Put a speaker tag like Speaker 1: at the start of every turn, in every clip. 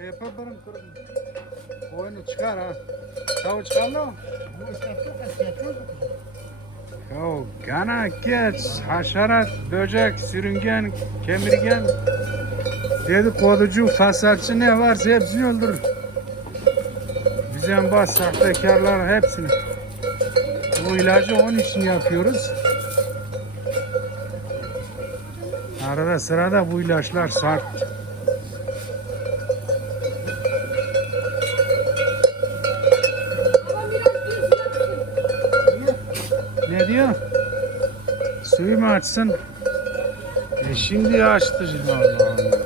Speaker 1: Tepe bırın kırın. Oyunu çıkar ha. Tavu çıkar mı?
Speaker 2: Bu işte çok eski.
Speaker 1: Ya gana geç. Haşerat, böcek, sürüngen, kemirgen. Dedikoducu, fasatçı ne varsa hepsini öldürür. Bize bas sahtekarlar hepsini. Bu ilacı onun için yapıyoruz. Arada sırada bu ilaçlar sart. Suyu mu açsın? E şimdi açtı. Allah Allah.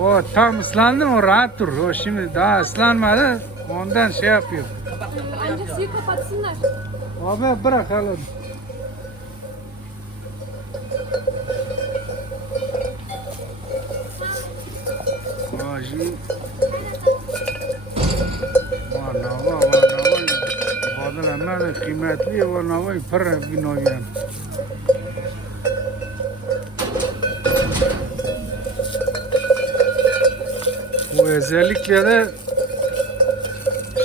Speaker 1: O tam ıslandı mı rahat dur. O şimdi daha ıslanmadı. Ondan şey yapıyor.
Speaker 3: Anca suyu kapatsınlar.
Speaker 1: Abi bırakalım. Ağacı Varnava, varnava Badal de kıymetli varnavayı para binoyan. Bu özellikle de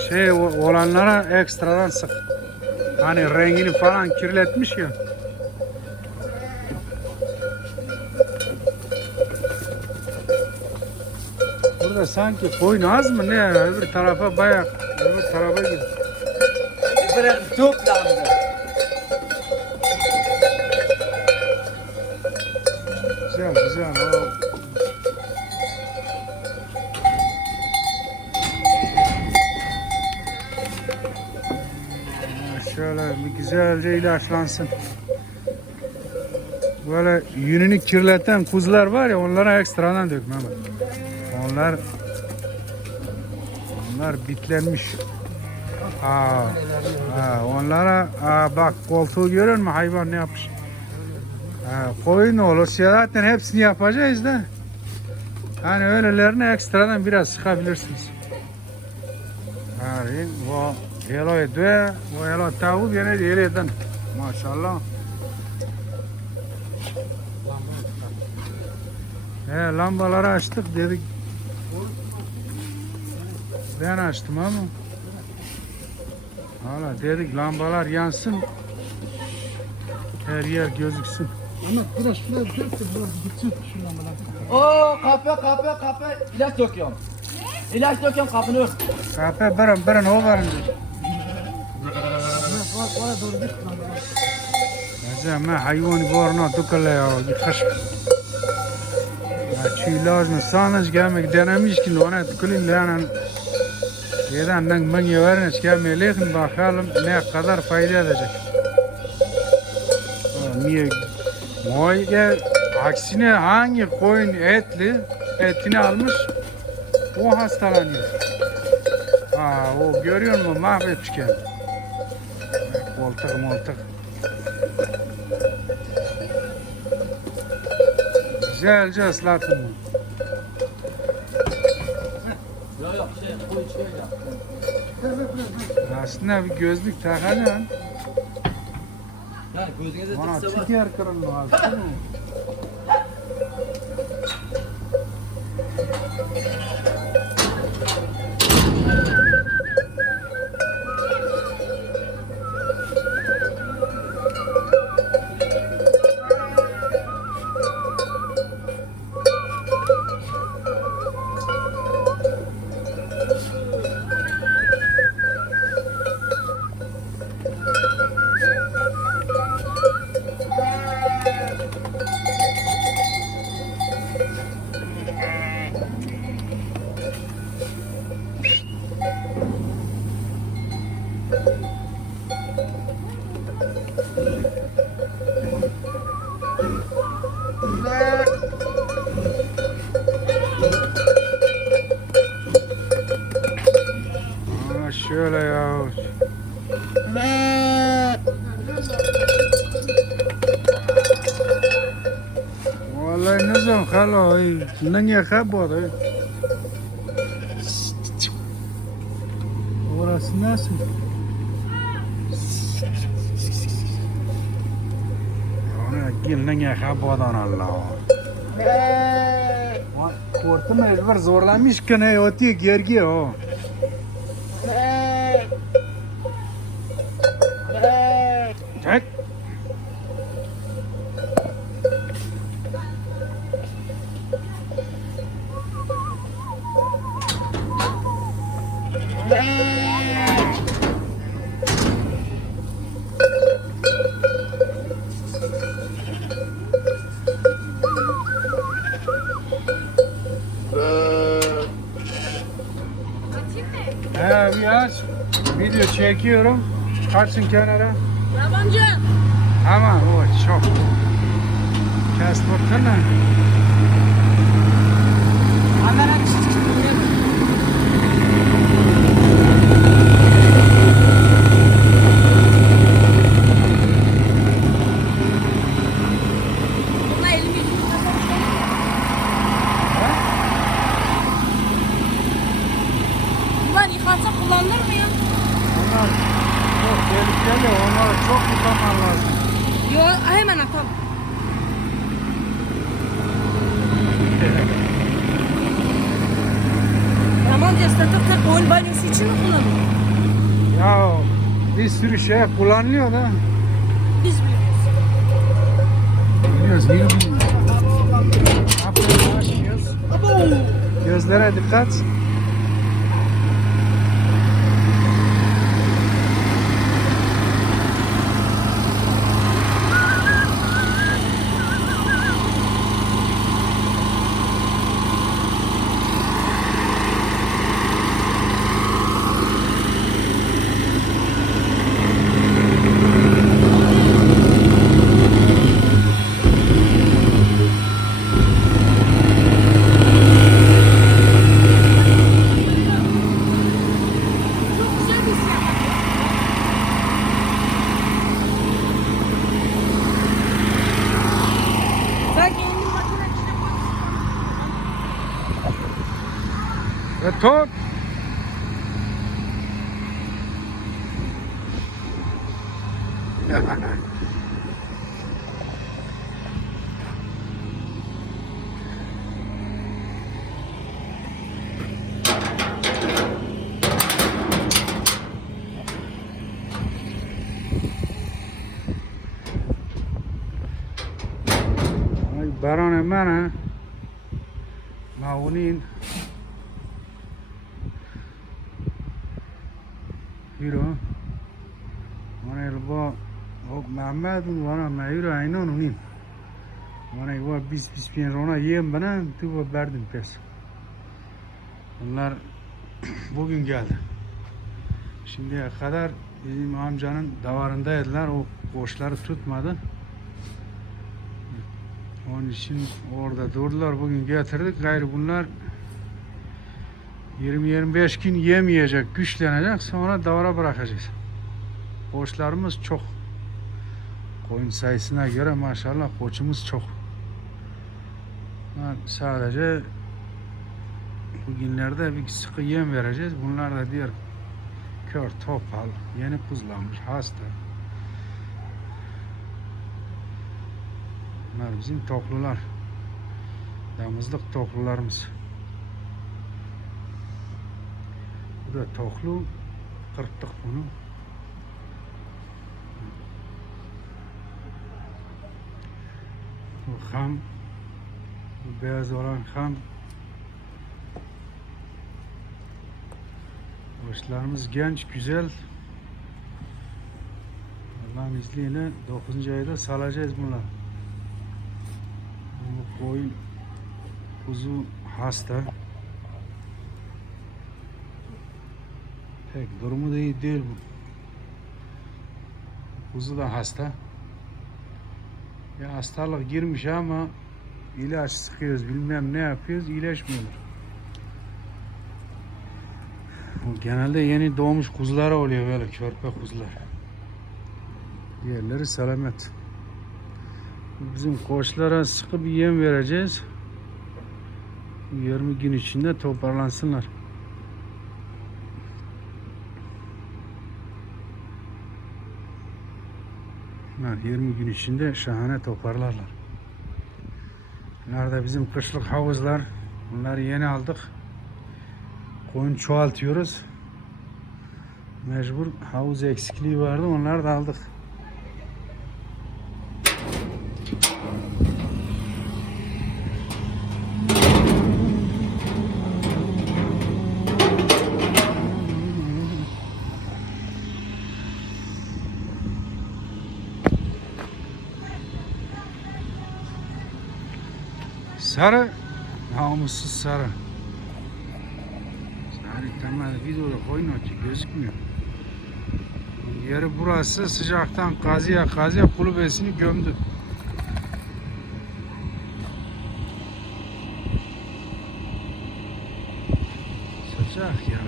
Speaker 1: şey olanlara ekstradan sık. Hani rengini falan kirletmiş ya. Burada sanki koyun az mı ne? Öbür tarafa bayağı öbür tarafa gidiyor.
Speaker 4: Bırak top lazım.
Speaker 1: Güzel güzel. O... Şöyle bir güzelce ilaçlansın. Böyle yününü kirleten kuzular var ya onlara ekstradan dökme bak. Onlar onlar bitlenmiş. Aa, aa, onlara aa, bak koltuğu görüyor musun hayvan ne yapmış? Ha, koyun olursa zaten hepsini yapacağız da. Hani öylelerine ekstradan biraz sıkabilirsiniz. Hani edwe, bu yelo tavuk yine de yerden. Maşallah. He, lambaları açtık dedik. Ben açtım ama. Hala dedik lambalar yansın. Her yer gözüksün.
Speaker 2: Ama biraz şuraya dök de biraz gitsin şuradan bana.
Speaker 4: Oo kapı kapı kapı ilaç döküyorum. İlaç döküyorum kapını ört.
Speaker 1: Kape beren beren o var.
Speaker 2: Oraya, doğru git şuradan bana.
Speaker 1: Hacı ma hayvani borna dukala ya. Ya şu ilacını sanış gelmek denemiş ki ona tukulin lanan. Yedan nang ben yeveriniz gelmeye lekin bakalım ne kadar fayda edecek. Niye? Moyge aksine hangi koyun etli etini almış o hastalanıyor. Ha o görüyor musun mahvetmiş kendini. Koltuk moltuk. Güzelce ıslatın bunu.
Speaker 4: Yok şey.
Speaker 1: Aslında bir gözlük takacaksın.
Speaker 4: Yani gözünüze
Speaker 1: Bana
Speaker 4: tıksa var.
Speaker 1: çıkıyor kırılma abi. değil mi? خلا هاي ننجي خبر هاي ورس ناسي قيل ننجي خبر أنا الله ورتمه البرز ورلا مش كان هاي
Speaker 3: وتيك يرجيه
Speaker 1: He bir aç. Video çekiyorum. Kaçın kenara.
Speaker 3: Yabancı.
Speaker 1: Ama o çok. Pasportun ne?
Speaker 3: Bununla Yıkansa kullanılır mı ya?
Speaker 1: Onlar çok tehlikeli. Onları çok yıkaman lazım.
Speaker 3: Yo hemen atalım. Yabancı ıslatıp koyun banyosu için mi kullanılır?
Speaker 1: Ya bir sürü şey kullanılıyor da.
Speaker 3: Biz biliyoruz.
Speaker 1: Biliyoruz, niye bilmiyoruz? Gözlere dikkat. التوب. برانه منه معونين Hiro. Mana elba o Mehmet un wana Mahiro aynan unin. Mana yuva bis bis bin rona yiyem bana tu bu verdim pes. Onlar bugün geldi. Şimdiye kadar bizim amcanın davarındaydılar. O koçları tutmadı. Onun için orada durdular. Bugün getirdik. Gayrı bunlar 20-25 gün yemeyecek, güçlenecek. Sonra davara bırakacağız. Koçlarımız çok. Koyun sayısına göre maşallah koçumuz çok. Ha, Sadece bugünlerde bir sıkı yem vereceğiz. Bunlar da diğer kör, topal, yeni kuzlanmış, hasta. Bunlar bizim toklular. Damızlık toklularımız. Bu da toklu. Kırptık bunu. Bu ham. Bu beyaz olan ham. Başlarımız genç, güzel. Allah'ın izniyle 9. ayda salacağız bunları. Bu koyun kuzu hasta. Pek durumu da iyi değil bu. Kuzu da hasta. Ya hastalık girmiş ama ilaç sıkıyoruz bilmem ne yapıyoruz iyileşmiyorlar. Genelde yeni doğmuş kuzulara oluyor böyle körpe kuzular. Yerleri selamet. Bizim koçlara sıkı bir yem vereceğiz. 20 gün içinde toparlansınlar. Bunlar 20 gün içinde şahane toparlarlar. Bunlar da bizim kışlık havuzlar. Bunları yeni aldık. Koyun çoğaltıyoruz. Mecbur havuz eksikliği vardı. Onları da aldık. Sarı. Namussuz sarı. Sarı tamam videoda koyun açı gözükmüyor. Yeri burası sıcaktan kazıya kazıya kulübesini gömdü. Sıcak ya.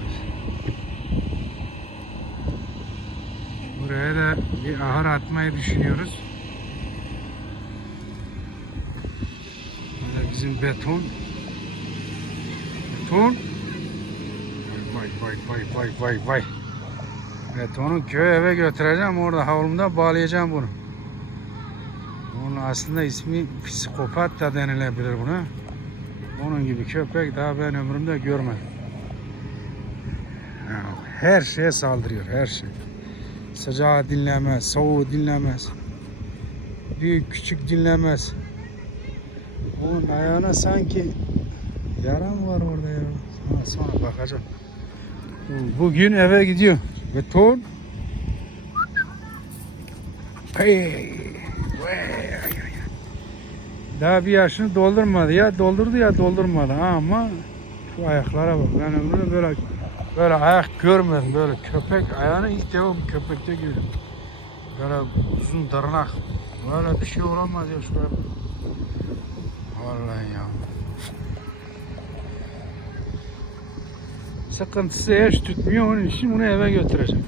Speaker 1: Buraya da bir ahır atmayı düşünüyoruz. Burada bizim beton. Beton. Vay vay vay vay vay vay. Betonu köy eve götüreceğim. Orada havlumda bağlayacağım bunu. Bunun aslında ismi psikopat da denilebilir buna. Onun gibi köpek daha ben ömrümde görmedim. Her şeye saldırıyor, her şey. Sıcağı dinlemez, soğuğu dinlemez. Büyük küçük dinlemez. Onun ayağına sanki yara mı var orada ya? Ha, sonra bakacağım. Bugün eve gidiyor. Beton. Hey. Daha bir yaşını doldurmadı ya doldurdu ya doldurmadı ama şu ayaklara bak ben ömrümde böyle böyle ayak görmedim böyle köpek ayağını ilk defa köpekte gördüm böyle uzun tırnak böyle bir şey olamaz ya şuraya. Vallahi ya sıkıntısı eş tutmuyor onun için bunu eve götüreceğim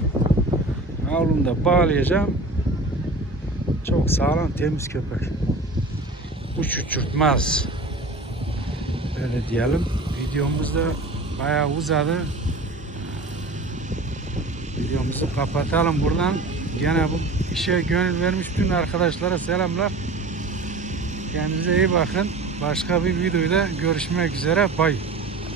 Speaker 1: avlumda bağlayacağım çok sağlam temiz köpek uç uçurtmaz. Öyle diyelim. Videomuz da bayağı uzadı. Videomuzu kapatalım buradan. Gene bu işe gönül vermiş tüm arkadaşlara selamlar. Kendinize iyi bakın. Başka bir videoda görüşmek üzere. Bye.